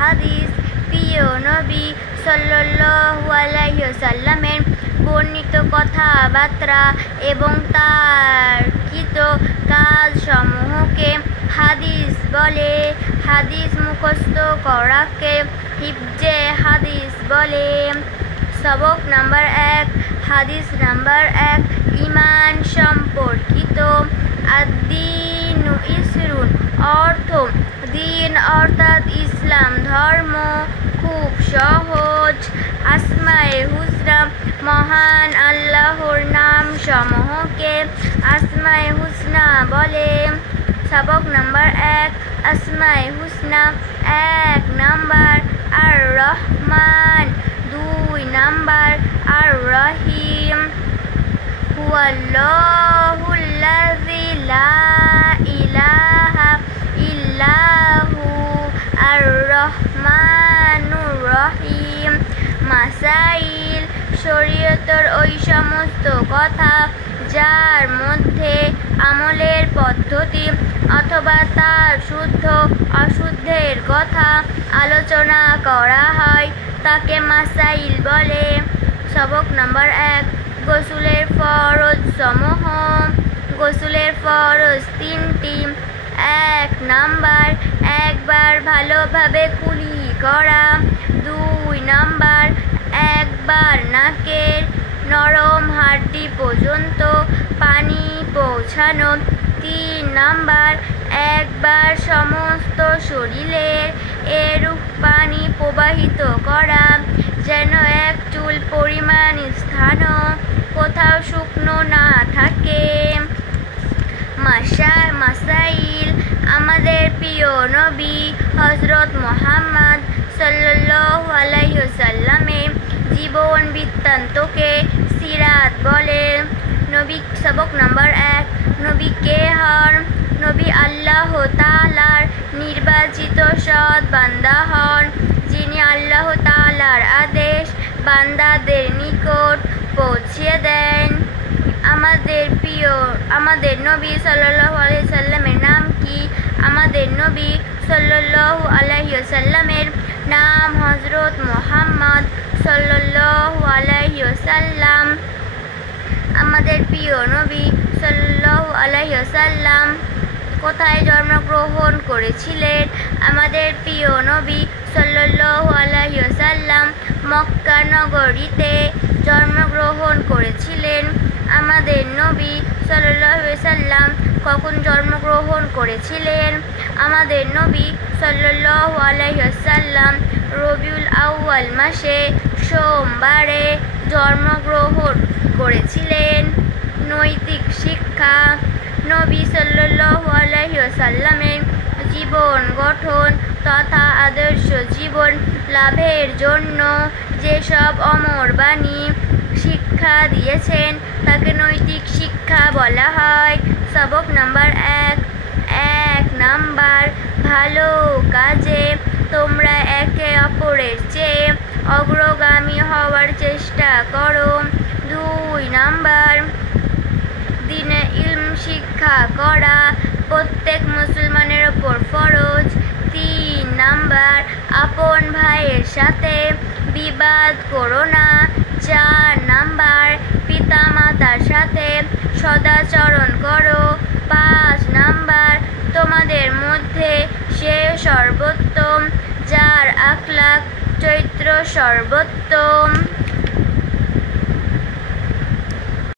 হাদিস প্রিয় নবী সাল্লাল্লাহু আলাইহি ওয়াসাল্লামের বর্ণিত কথাবার্তা এবং তার কৃত কাজসমূহকে হাদিস বলে। হাদিস মুখস্থ করাকে হিফজে হাদিস বলে। সবক নাম্বার 1। হাদিস নাম্বার 1 ঈমান সম্পর্কিত। আদ-দীনু ইসরুন অর্থ দিন অর্থাৎ ইসলাম ধর্ম খুব সহজ। আসমায়ে হুসনা মহান আল্লাহর নাম সমূহকে আসমায়ে হুসনা বলে। সবক নাম্বার 1 আসমায়ে হুসনা। 1 নাম্বার আর রহমান, 2 নাম্বার আর রহিম। হুয়াল্লাহুল্লাযী লা ইলাহা ইল্লাহু আর রহমানুর রহিম। মাসাইল শরীয়তের ওই সমস্ত কথা যার মধ্যে আমলের পদ্ধতি অথবা তার শুদ্ধ অশুদ্ধের কথা আলোচনা করা হয় তাকে মাসাইল বলে। সবক নাম্বার 1 গোসলের ফরজ সমূহ। গোসলের ফরজ 3টি। 1 নাম্বার একবার ভালোভাবে কুলি করা। 2 নাম্বার একবার নাকের নরম হাড্ডি পর্যন্ত পানি পৌঁছানো। 3 নাম্বার একবার সমস্ত শরীরের এরূপ পানি প্রবাহিত করা যেন এক চুল পরিমাণ স্থানও কোথাও শুকনো না থাকে। মাসাইল আমাদের প্রিয় নবী হযরত মুহাম্মদ সাল্লাল্লাহু আলাইহি ওয়াসাল্লামের জীবন বৃত্তান্তকে সিরাত বলে। নবী সবক নাম্বার 1 নবী কে হন? নবী আল্লাহ তাআলার নির্বাচিত সৎ বান্দা হন যিনি আল্লাহ তাআলার আদেশ বান্দাদের নিকট পৌঁছিয়ে দেন। আমাদের নবী সাল্লাল্লাহু আলাইহি ওয়াসাল্লামের নাম কি? আমাদের নবী সাল্লাল্লাহু আলাইহি ওয়াসাল্লামের নাম হযরত মুহাম্মদ সাল্লাল্লাহু আলাইহি ওয়াসাল্লাম। আমাদের প্রিয় নবী সাল্লাল্লাহু আলাইহি ওয়াসাল্লাম কোথায় জন্মগ্রহণ করেছিলেন? আমাদের প্রিয় নবী সাল্লাল্লাহু আলাইহি ওয়াসাল্লাম মক্কা নগরীতে জন্মগ্রহণ করেছিলেন। আমাদের নবী সাল্লাল্লাহু আলাইহি ওয়াসাল্লাম কখন জন্মগ্রহণ করেছিলেন? আমাদের নবী সাল্লাল্লাহু আলাইহি ওয়াসাল্লাম রবিউল আউয়াল মাসে সোমবারে জন্মগ্রহণ করেছিলেন। নৈতিক শিক্ষা। নবী সাল্লাল্লাহু আলাইহি ওয়াসাল্লামের জীবন গঠন তথা আদর্শ জীবন লাভের জন্য যেসব অমর বাণী শিক্ষা দিয়েছেন তাকে নৈতিক শিক্ষা বলা হয়। সবক নাম্বার 1 নাম্বার ভালো কাজে তোমরা একে অপরের চেয়ে অগ্রগামী হওয়ার চেষ্টা করো। 2 নাম্বার দ্বীনে ইলম শিক্ষা করা প্রত্যেক মুসলমানের ওপর ফরজ। 3 নাম্বার আপন ভাইয়ের সাথে বিবাদ করো না। 4 নাম্বার পিতা মাতার সাথে সদাচরণ করো। 5 নাম্বার তোমাদের মধ্যে সে সর্বোত্তম যার আখলাক চরিত্র সর্বোত্তম।